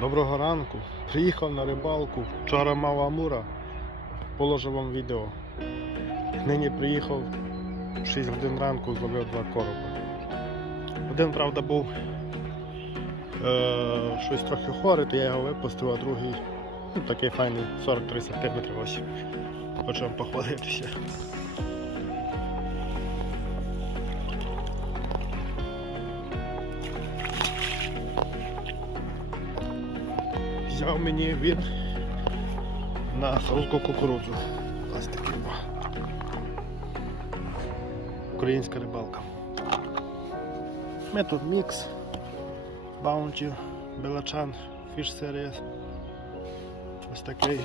Доброго ранку. Приїхав на рибалку. Вчора мав амура. Положив вам відео. Нині приїхав 6 годин ранку, зловив два короба. Один, правда, був е, щось трохи хворий, то я його випустив, а другий ну, такий файний 40-30 см ось. Хочу вам похвалитися. Взяв мені він на солодку кукурудзу. Такий. о. Українська рибалка. Метод мікс, баунті, белачан, фіш серія. Ось такий.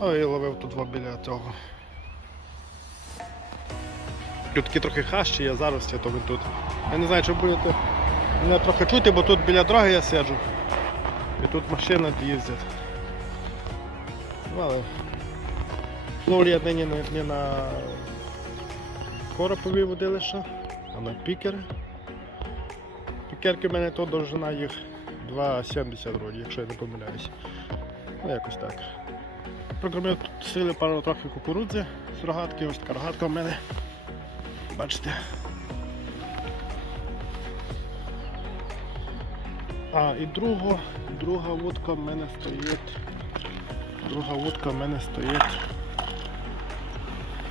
Ой, ловив тут два біля цього. Тут такі трохи хащі, я зараз, то тут. Я не знаю, чи будете мене трохи чути, бо тут біля дороги я сиджу. І тут машини їздять. Ну, але ловлю я нині не на коропові водилища, а на пікери. Пікерки в мене то довжина їх 2,70 вроді, якщо я не помиляюсь. Ну якось так. Прокормив тут сили пару трохи кукурудзи з рогатки, ось така рогатка в мене. Бачите. А, і друга, друга вудка в мене стоїть. Друга вудка в мене стоїть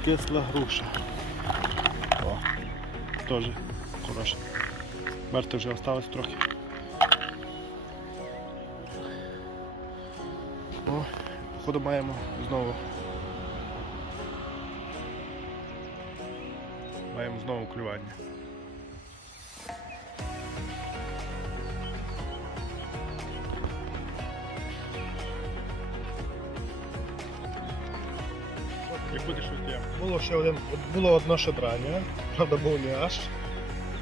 кисла груша. О, теж хороша. Бачите, вже осталось трохи. О, походу маємо знову. Маємо знову клювання. Як буде швидке. Було ще один, було одне шадрання, правда був не аж.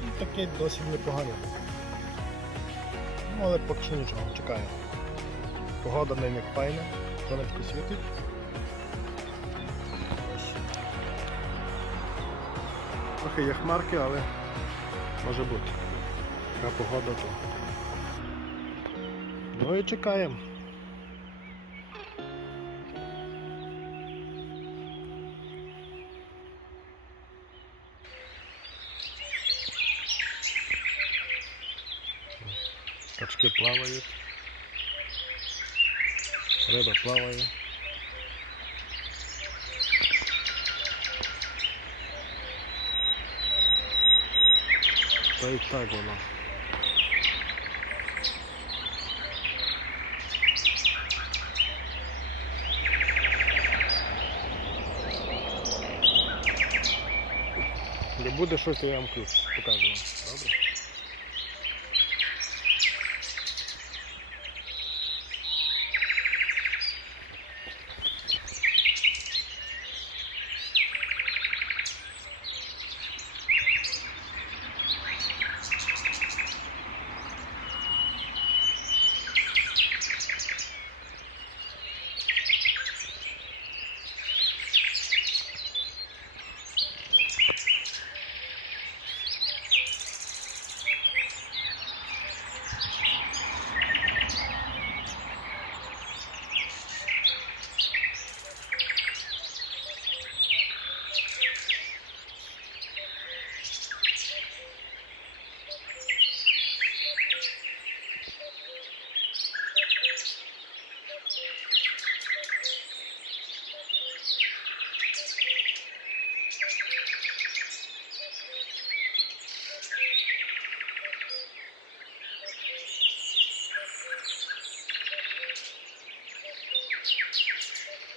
І таке досить непогане. Ну, але поки що нічого, чекаю. Погода не як файна, сонечко світить. Трохи є хмарки, але може бути. Така погода то. Ну і чекаємо. Качки плавають. Риба плаває. Та так воно. Не буде щось, то я вам ключ покажу. вам.